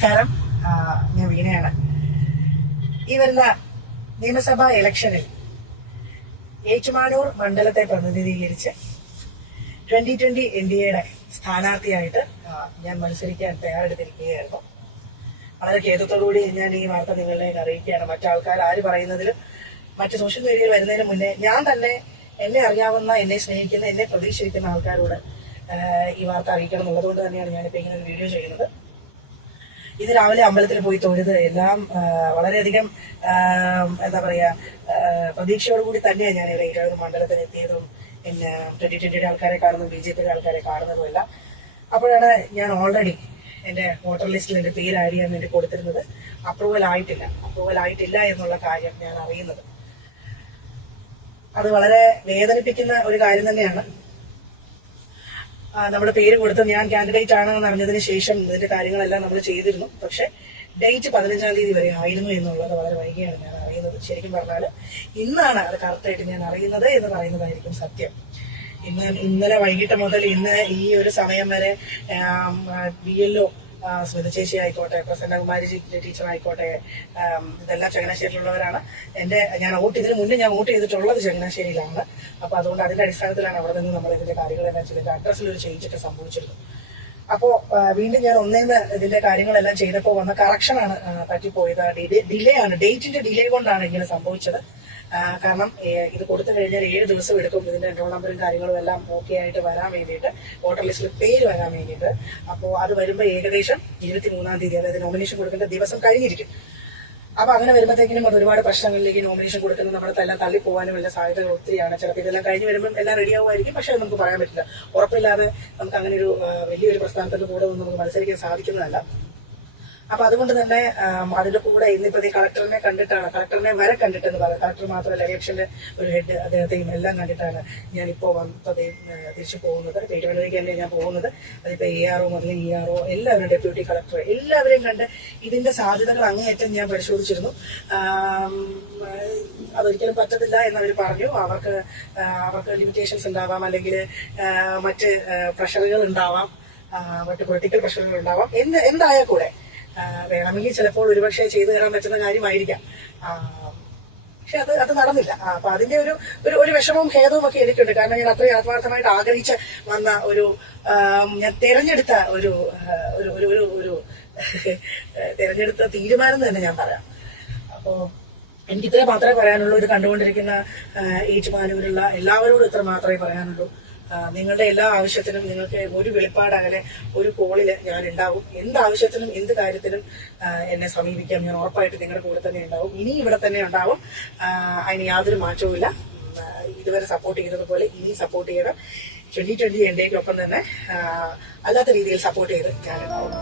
നമസ്കാരം, ഞാൻ വീണയാണ്. ഈ വരുന്ന നിയമസഭാ ഇലക്ഷനിൽ ഏറ്റുമാനൂർ മണ്ഡലത്തെ പ്രതിനിധീകരിച്ച് 2020 NDAയുടെ സ്ഥാനാർത്ഥിയായിട്ട് ഞാൻ മത്സരിക്കാൻ തയ്യാറെടുത്തിരിക്കുകയായിരുന്നു. വളരെ ഖേദത്തോടുകൂടി ഞാൻ ഈ വാർത്ത നിങ്ങളിലേക്ക് അറിയിക്കുകയാണ്. മറ്റാൾക്കാർ ആര് പറയുന്നതിലും മറ്റ് സോഷ്യൽ മീഡിയയിൽ വരുന്നതിന് മുന്നേ ഞാൻ തന്നെ എന്നെ അറിയാവുന്ന, എന്നെ സ്നേഹിക്കുന്ന, എന്നെ പ്രതീക്ഷിക്കുന്ന ആൾക്കാരോട് ഈ വാർത്ത അറിയിക്കണം എന്നുള്ളതുകൊണ്ട് തന്നെയാണ് ഞാനിപ്പോൾ ഇങ്ങനെ ഒരു വീഡിയോ ചെയ്യുന്നത്. ഇത് രാവിലെ അമ്പലത്തിൽ പോയി തൊഴുത് എല്ലാം വളരെയധികം എന്താ പറയാ പ്രതീക്ഷയോടുകൂടി തന്നെയാണ് ഞാൻ ഏറ്റുമാനൂർ മണ്ഡലത്തിൽ എത്തിയതും പിന്നെ 2020 ആൾക്കാരെ കാണുന്നതും BJP ആൾക്കാരെ കാണുന്നതുമല്ല. അപ്പോഴാണ് ഞാൻ ഓൾറെഡി എന്റെ വോട്ടർ ലിസ്റ്റിൽ എന്റെ പേര് ആഡ് ചെയ്യാൻ വേണ്ടി കൊടുത്തിരുന്നത്. അപ്രൂവൽ ആയിട്ടില്ല എന്നുള്ള കാര്യം ഞാൻ അറിയുന്നത്. അത് വളരെ വേദനിപ്പിക്കുന്ന ഒരു കാര്യം തന്നെയാണ്. നമ്മുടെ പേര് കൊടുത്ത് ഞാൻ കാൻഡിഡേറ്റ് ആണെന്ന് അറിഞ്ഞതിന് ശേഷം ഇതിന്റെ കാര്യങ്ങളെല്ലാം നമ്മൾ ചെയ്തിരുന്നു. പക്ഷെ ഡേറ്റ് 15-ാം തീയതി വരെ ആയിരുന്നു എന്നുള്ളത് വളരെ വൈകിയാണ് ഞാൻ അറിയുന്നത്. ശരിക്കും പറഞ്ഞാൽ ഇന്നാണ് അത് കറക്റ്റായിട്ട് ഞാൻ അറിയുന്നത് എന്ന് പറയുന്നതായിരിക്കും സത്യം. ഇന്നലെ വൈകിട്ട് മുതൽ ഇന്ന് ഈ ഒരു സമയം വരെ BLO സ്മിത ചേച്ചി ആയിക്കോട്ടെ, പ്രസന്നകുമാരി ടീച്ചർ ആയിക്കോട്ടെ, ഇതെല്ലാം ചങ്ങനാശ്ശേരിയിലുള്ളവരാണ്. ഇതിന് മുന്നേ ഞാൻ വോട്ട് ചെയ്തിട്ടുള്ളത് ചങ്ങനാശ്ശേരിയിലാണ്. അപ്പൊ അതുകൊണ്ട് അതിന്റെ അടിസ്ഥാനത്തിലാണ് അവിടെ നിന്ന് നമ്മൾ ഇതിന്റെ കാര്യങ്ങളെല്ലാം ചെയ്തിട്ട് അഡ്രസ്സിൽ ഒരു ചേഞ്ചൊക്കെ സംഭവിച്ചിരുന്നു. അപ്പോ വീണ്ടും ഞാൻ ഒന്നേന്ന് ഇതിന്റെ കാര്യങ്ങളെല്ലാം ചെയ്തപ്പോൾ വന്ന കറക്ഷനാണ് പറ്റിപ്പോയത്. ഡേറ്റിന്റെ ഡിലേ കൊണ്ടാണ് ഇങ്ങനെ സംഭവിച്ചത്. കാരണം ഇത് കൊടുത്തു കഴിഞ്ഞാൽ 7 ദിവസം എടുക്കും ഇതിന്റെ എൻറോൾ നമ്പറും കാര്യങ്ങളും എല്ലാം ഓക്കെ ആയിട്ട് വരാൻ വേണ്ടിയിട്ട്, വോട്ടർ ലിസ്റ്റിൽ പേര് വരാൻ വേണ്ടിയിട്ട്. അപ്പോൾ അത് വരുമ്പോൾ ഏകദേശം 23-ാം തീയതി, അതായത് നോമിനേഷൻ കൊടുക്കേണ്ട ദിവസം കഴിഞ്ഞിരിക്കും. അപ്പൊ അങ്ങനെ വരുമ്പോഴത്തേക്കിനും അത് ഒരുപാട് പ്രശ്നങ്ങളിലേക്ക് നോമിനേഷൻ കൊടുക്കുന്നത് നമ്മളെല്ലാം തള്ളിപ്പോകാനും എല്ലാ സാധ്യതകൾ ഒത്തിരിയാണ്. ചിലപ്പോൾ ഇതെല്ലാം കഴിഞ്ഞ് വരുമ്പോൾ എല്ലാം റെഡിയാവുമായിരിക്കും. പക്ഷെ അത് നമുക്ക് പറയാൻ പറ്റില്ല. ഉറപ്പില്ലാതെ നമുക്ക് അങ്ങനെ ഒരു വലിയൊരു പ്രസ്ഥാനത്തിന്റെ കൂടെ ഒന്നും നമുക്ക് മത്സരിക്കാൻ സാധിക്കുന്നതല്ല. അപ്പൊ അതുകൊണ്ട് തന്നെ അതിന്റെ കൂടെ ഇന്നിപ്പോ കളക്ടറിനെ വരെ കണ്ടിട്ടെന്ന് പറയാം. കളക്ടർ മാത്രമല്ല, ഇലക്ഷന്റെ ഒരു ഹെഡ്, അദ്ദേഹത്തെയും എല്ലാം കണ്ടിട്ടാണ് ഞാനിപ്പോ തിരിച്ചു പോകുന്നത്. ഏറ്റുമാനൂരേക്ക് തന്നെ ഞാൻ പോകുന്നത്. അതിപ്പോ ARO മുതൽ ERO എല്ലാവരും, ഡെപ്യൂട്ടി കളക്ടർ എല്ലാവരെയും കണ്ട് ഇതിന്റെ സാധ്യതകൾ അങ്ങേയറ്റം ഞാൻ പരിശോധിച്ചിരുന്നു. അതൊരിക്കലും പറ്റത്തില്ല എന്നവർ പറഞ്ഞു. അവർക്ക് ലിമിറ്റേഷൻസ് ഉണ്ടാവാം, അല്ലെങ്കിൽ മറ്റ് പ്രഷറുകൾ ഉണ്ടാവാം, മറ്റ് പൊളിറ്റിക്കൽ പ്രഷറുകൾ ഉണ്ടാവാം. എന്തായാൽ കൂടെ വേണമെങ്കിൽ ചിലപ്പോൾ ഒരുപക്ഷെ ചെയ്തു തരാൻ പറ്റുന്ന കാര്യമായിരിക്കാം. പക്ഷെ അത് നടന്നില്ല. അപ്പൊ അതിന്റെ ഒരു വിഷമവും ഖേദവും ഒക്കെ എനിക്കുണ്ട്. കാരണം ഞാൻ അത്രയും ആത്മാർത്ഥമായിട്ട് ആഗ്രഹിച്ച് വന്ന ഞാൻ തെരഞ്ഞെടുത്ത ഒരു തെരഞ്ഞെടുത്ത തീരുമാനം തന്നെ ഞാൻ പറയാം. അപ്പോ എനിക്ക് ഇത്ര മാത്രമേ പറയാനുള്ളൂ. ഇത് കണ്ടുകൊണ്ടിരിക്കുന്ന ഏറ്റുമാനൂരുള്ള എല്ലാവരോടും ഇത്ര മാത്രമേ പറയാനുള്ളൂ. നിങ്ങളുടെ എല്ലാ ആവശ്യത്തിനും നിങ്ങൾക്ക് ഒരു വെളിപ്പാടകലെ ഒരു കോളില് ഞാൻ ഉണ്ടാവും. എന്താവശ്യത്തിനും എന്ത് കാര്യത്തിനും എന്നെ സമീപിക്കാം. ഞാൻ ഉറപ്പായിട്ട് നിങ്ങളുടെ കൂടെ തന്നെ ഉണ്ടാവും. ഇനി ഇവിടെ തന്നെ ഉണ്ടാവും. അതിന് യാതൊരു മാറ്റവുമില്ല. ഇതുവരെ സപ്പോർട്ട് ചെയ്തതുപോലെ ഇനി സപ്പോർട്ട് ചെയ്യണം. 2020 NDAയ്ക്കൊപ്പം തന്നെ അല്ലാത്ത രീതിയിൽ സപ്പോർട്ട് ചെയ്ത് ഞാനുണ്ടാവും.